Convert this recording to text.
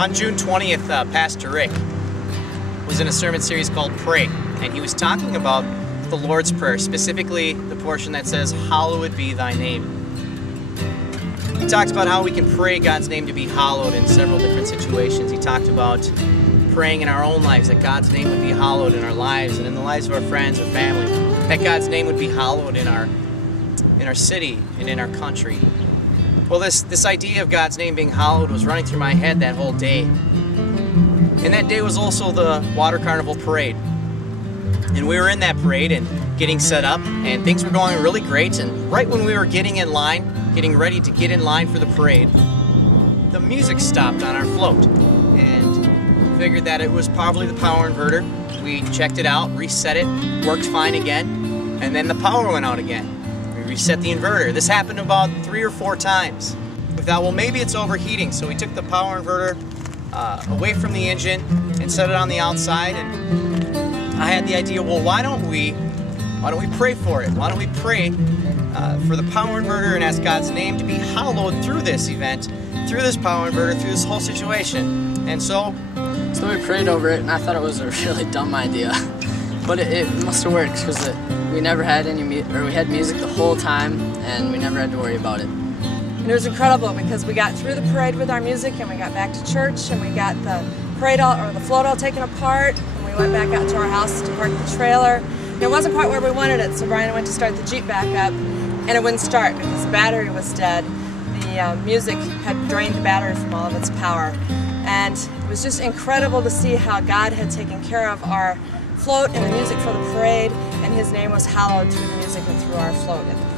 On June 20th, Pastor Rick was in a sermon series called Pray, and he was talking about the Lord's Prayer, specifically the portion that says, "Hallowed be thy name." He talked about how we can pray God's name to be hallowed in several different situations. He talked about praying in our own lives that God's name would be hallowed in our lives and in the lives of our friends or family, that God's name would be hallowed in our city and in our country. Well, this idea of God's name being hallowed was running through my head that whole day. And that day was also the Water Carnival Parade. And we were in that parade and getting set up, and things were going really great. And right when we were getting in line, getting ready to get in line for the parade, the music stopped on our float. And figured that it was probably the power inverter. We checked it out, reset it, worked fine again, and then the power went out again. We reset the inverter. This happened about 3 or 4 times. We thought, well, maybe it's overheating, so we took the power inverter away from the engine and set it on the outside, and I had the idea, well, why don't we pray for it? Why don't we pray for the power inverter and ask God's name to be hallowed through this event, through this power inverter, through this whole situation? And so we prayed over it, and I thought it was a really dumb idea, but it must have worked, because we never had we had music the whole time, and we never had to worry about it. And it was incredible because we got through the parade with our music, and we got back to church, and we got the the float all taken apart, and we went back out to our house to park the trailer. And it wasn't quite where we wanted it, so Brian went to start the Jeep back up, and it wouldn't start because the battery was dead. The music had drained the battery from all of its power. And it was just incredible to see how God had taken care of our float and the music for the parade, and His name was hallowed through the music and through our float at the